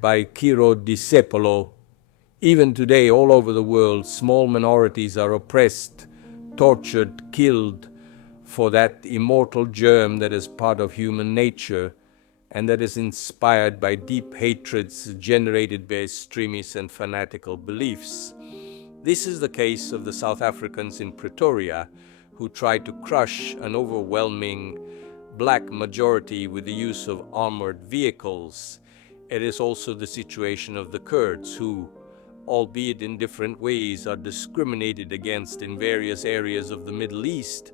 said by Ciro Discepolo, even today all over the world, small minorities are oppressed, tortured, killed for that immortal germ that is part of human nature and that is inspired by deep hatreds generated by extremist and fanatical beliefs. This is the case of the South Africans in Pretoria, who tried to crush an overwhelming black majority with the use of armored vehicles. It is also the situation of the Kurds, who, albeit in different ways, are discriminated against in various areas of the Middle East.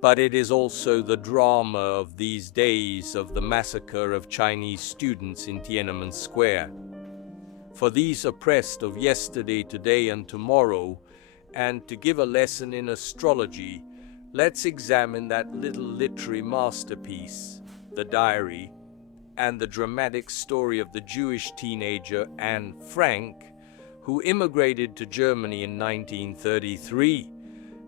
But it is also the drama of these days of the massacre of Chinese students in Tiananmen Square. For these oppressed of yesterday, today, and tomorrow, and to give a lesson in astrology, let's examine that little literary masterpiece, the diary, and the dramatic story of the Jewish teenager Anne Frank, who immigrated to Germany in 1933,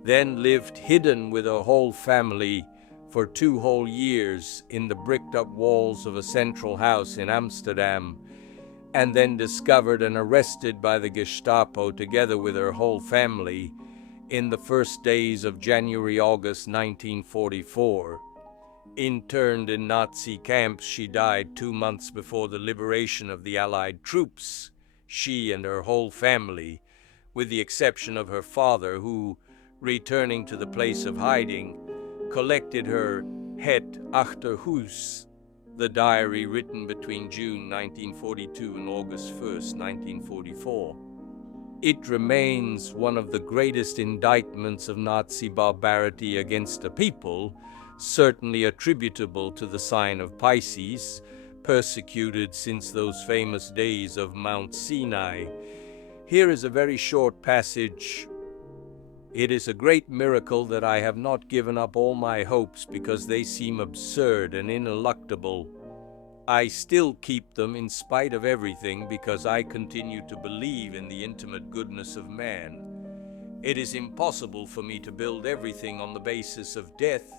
then lived hidden with her whole family for 2 whole years in the bricked-up walls of a central house in Amsterdam, and then discovered and arrested by the Gestapo together with her whole family in the first days of January-August 1944. Interned in Nazi camps, she died 2 months before the liberation of the Allied troops. She and her whole family, with the exception of her father, who, returning to the place of hiding, collected her Het Achterhuis, the diary written between June 1942 and August 1st, 1944. It remains one of the greatest indictments of Nazi barbarity against a people, certainly attributable to the sign of Pisces, persecuted since those famous days of Mount Sinai. Here is a very short passage. It is a great miracle that I have not given up all my hopes because they seem absurd and ineluctable. I still keep them in spite of everything because I continue to believe in the intimate goodness of man. It is impossible for me to build everything on the basis of death,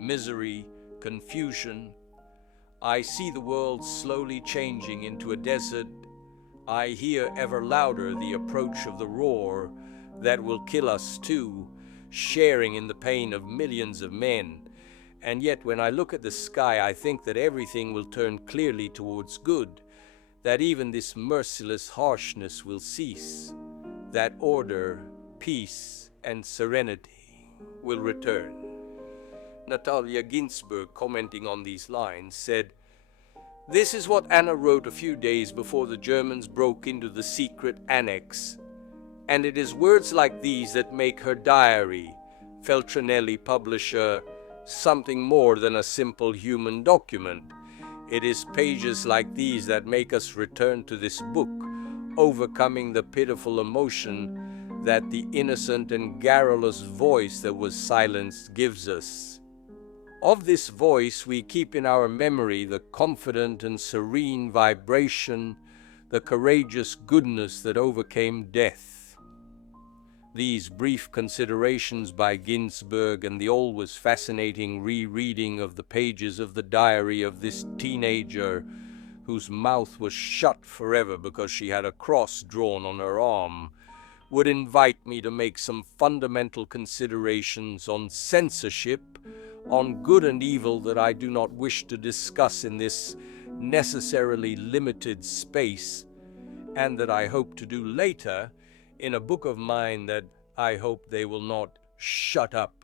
misery, confusion. I see the world slowly changing into a desert. I hear ever louder the approach of the roar that will kill us too, sharing in the pain of millions of men. And yet when I look at the sky, I think that everything will turn clearly towards good, that even this merciless harshness will cease, that order, peace, and serenity will return. Natalia Ginsburg, commenting on these lines, said, "This is what Anna wrote a few days before the Germans broke into the secret annex. And it is words like these that make her diary, Feltrinelli, publisher, something more than a simple human document. It is pages like these that make us return to this book, overcoming the pitiful emotion that the innocent and garrulous voice that was silenced gives us. Of this voice we keep in our memory the confident and serene vibration, the courageous goodness that overcame death." These brief considerations by Ginsburg and the always fascinating rereading of the pages of the diary of this teenager whose mouth was shut forever because she had a cross drawn on her arm would invite me to make some fundamental considerations on censorship, on good and evil that I do not wish to discuss in this necessarily limited space, and that I hope to do later in a book of mine that I hope they will not shut up.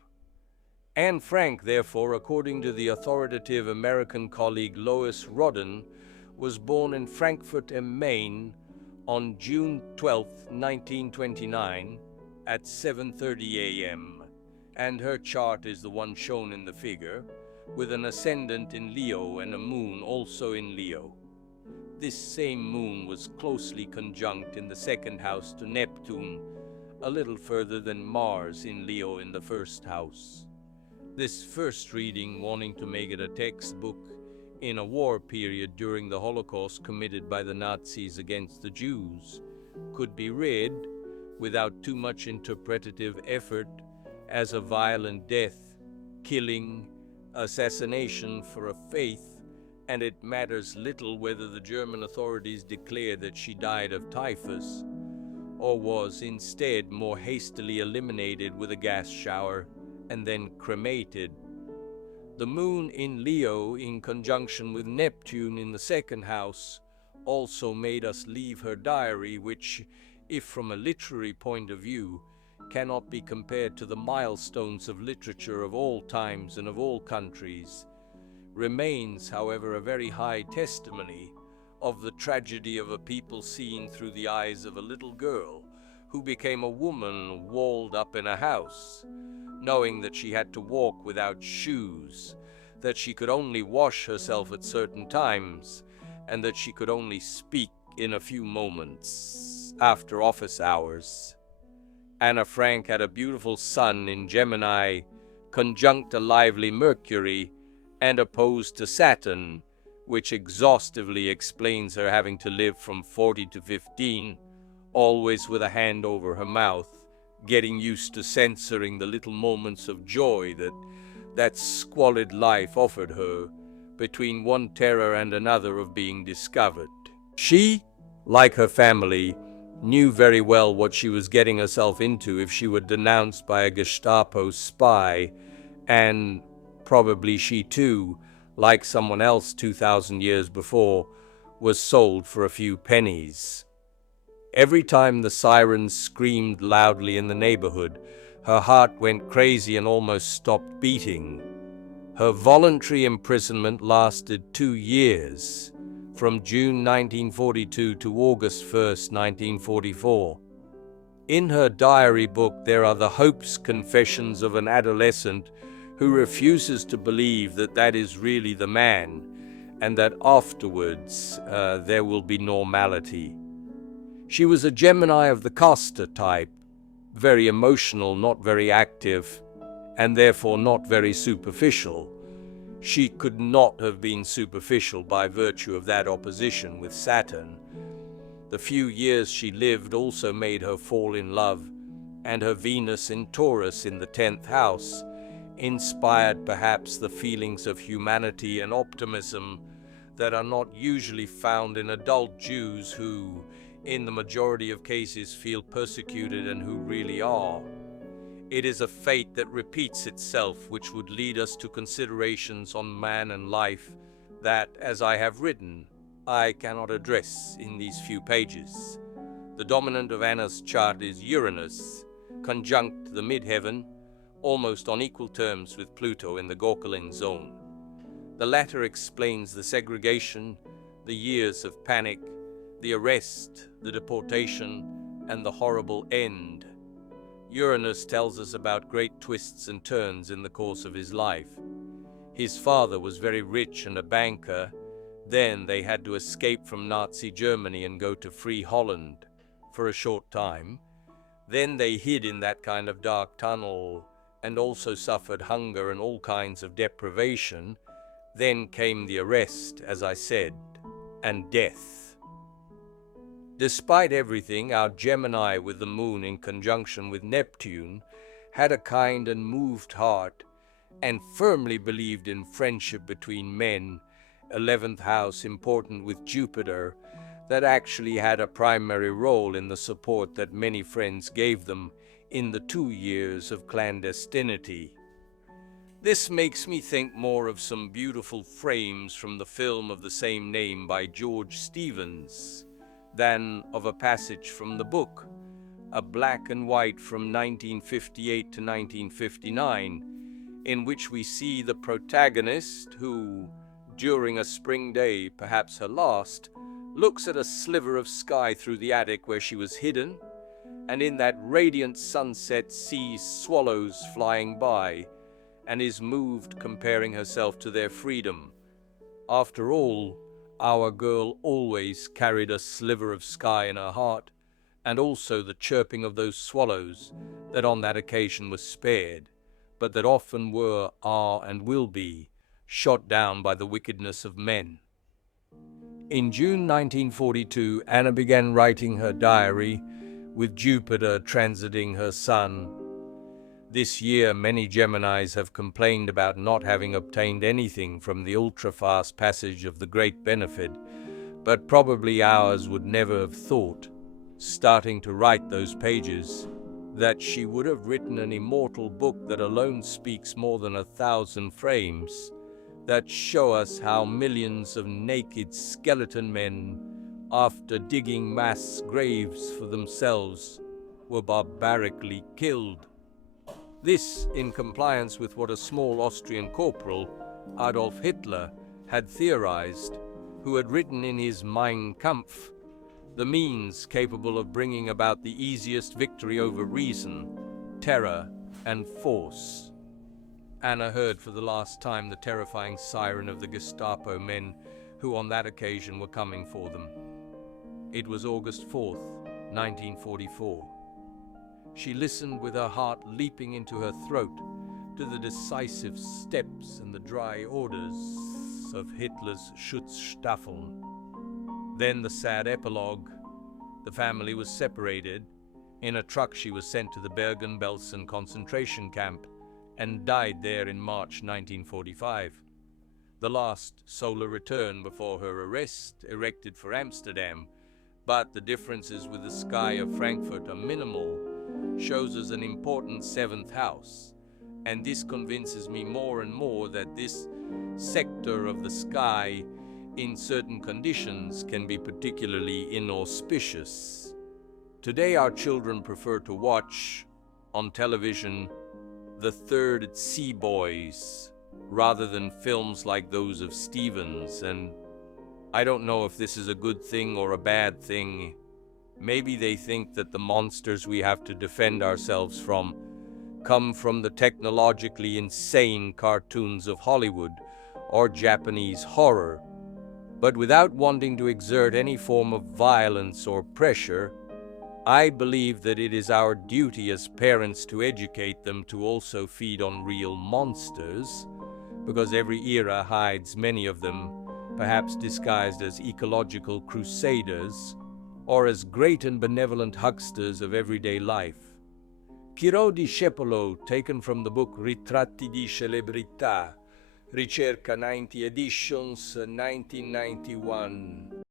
Anne Frank, therefore, according to the authoritative American colleague Lois Rodden, was born in Frankfurt am Main on June 12, 1929 at 7:30 a.m. and her chart is the one shown in the figure, with an ascendant in Leo and a moon also in Leo. This same moon was closely conjunct in the second house to Neptune, a little further than Mars in Leo in the first house. This first reading, wanting to make it a textbook in a war period during the Holocaust committed by the Nazis against the Jews, could be read, without too much interpretative effort, as a violent death, killing, assassination for a faith, and it matters little whether the German authorities declare that she died of typhus, or was instead more hastily eliminated with a gas shower and then cremated. The moon in Leo, in conjunction with Neptune in the second house, also made us leave her diary, which, if from a literary point of view, cannot be compared to the milestones of literature of all times and of all countries, remains, however, a very high testimony of the tragedy of a people seen through the eyes of a little girl who became a woman walled up in a house, knowing that she had to walk without shoes, that she could only wash herself at certain times, and that she could only speak in a few moments after office hours. Anna Frank had a beautiful sun in Gemini, conjunct a lively Mercury, and opposed to Saturn, which exhaustively explains her having to live from 40 to 15, always with a hand over her mouth, getting used to censoring the little moments of joy that squalid life offered her, between one terror and another of being discovered. She, like her family, knew very well what she was getting herself into if she were denounced by a Gestapo spy, and probably she too, like someone else 2,000 years before, was sold for a few pennies. Every time the sirens screamed loudly in the neighborhood, her heart went crazy and almost stopped beating. Her voluntary imprisonment lasted 2 years, from June 1942 to August 1st, 1944. In her diary book, there are the hopes confessions of an adolescent who refuses to believe that that is really the man, and that afterwards there will be normality. She was a Gemini of the Castor type, very emotional, not very active, and therefore not very superficial. She could not have been superficial by virtue of that opposition with Saturn. The few years she lived also made her fall in love, and her Venus in Taurus in the 10th house inspired perhaps the feelings of humanity and optimism that are not usually found in adult Jews who, in the majority of cases, feel persecuted and who really are. It is a fate that repeats itself, which would lead us to considerations on man and life that, as I have written, I cannot address in these few pages. The dominant of Anna's chart is Uranus, conjunct the midheaven, almost on equal terms with Pluto in the Gorkilin zone. The latter explains the segregation, the years of panic, the arrest, the deportation, and the horrible end. Uranus tells us about great twists and turns in the course of his life. His father was very rich and a banker. Then they had to escape from Nazi Germany and go to Free Holland for a short time. Then they hid in that kind of dark tunnel and also suffered hunger and all kinds of deprivation. Then came the arrest, as I said, and death. Despite everything, our Gemini with the moon in conjunction with Neptune had a kind and moved heart and firmly believed in friendship between men, 11th house important with Jupiter, that actually had a primary role in the support that many friends gave them in the 2 years of clandestinity. This makes me think more of some beautiful frames from the film of the same name by George Stevens than of a passage from the book, a black and white from 1958 to 1959, in which we see the protagonist who, during a spring day, perhaps her last, looks at a sliver of sky through the attic where she was hidden, and in that radiant sunset sees swallows flying by, and is moved comparing herself to their freedom. After all, our girl always carried a sliver of sky in her heart, and also the chirping of those swallows that on that occasion was spared, but that often were, are, and will be shot down by the wickedness of men. In June 1942, Anna began writing her diary, with Jupiter transiting her sun. This year, many Geminis have complained about not having obtained anything from the ultra-fast passage of the great benefit, but probably ours would never have thought, starting to write those pages, that she would have written an immortal book that alone speaks more than 1,000 frames, that show us how millions of naked skeleton men, after digging mass graves for themselves, were barbarically killed. This in compliance with what a small Austrian corporal, Adolf Hitler, had theorized, who had written in his Mein Kampf, the means capable of bringing about the easiest victory over reason, terror, and force. Anna heard for the last time the terrifying siren of the Gestapo men who on that occasion were coming for them. It was August 4th, 1944. She listened with her heart leaping into her throat to the decisive steps and the dry orders of Hitler's Schutzstaffel. Then the sad epilogue. The family was separated. In a truck she was sent to the Bergen-Belsen concentration camp and died there in March 1945. The last solar return before her arrest, erected for Amsterdam, but the differences with the sky of Frankfurt are minimal, shows us an important seventh house, and this convinces me more and more that this sector of the sky in certain conditions can be particularly inauspicious. Today our children prefer to watch on television the third Sea Boys rather than films like those of Stevens, and I don't know if this is a good thing or a bad thing. Maybe they think that the monsters we have to defend ourselves from come from the technologically insane cartoons of Hollywood or Japanese horror. But without wanting to exert any form of violence or pressure, I believe that it is our duty as parents to educate them to also feed on real monsters, because every era hides many of them, perhaps disguised as ecological crusaders, or as great and benevolent hucksters of everyday life. Ciro Discepolo, taken from the book Ritratti di Celebrità, Ricerca 90 Editions, 1991.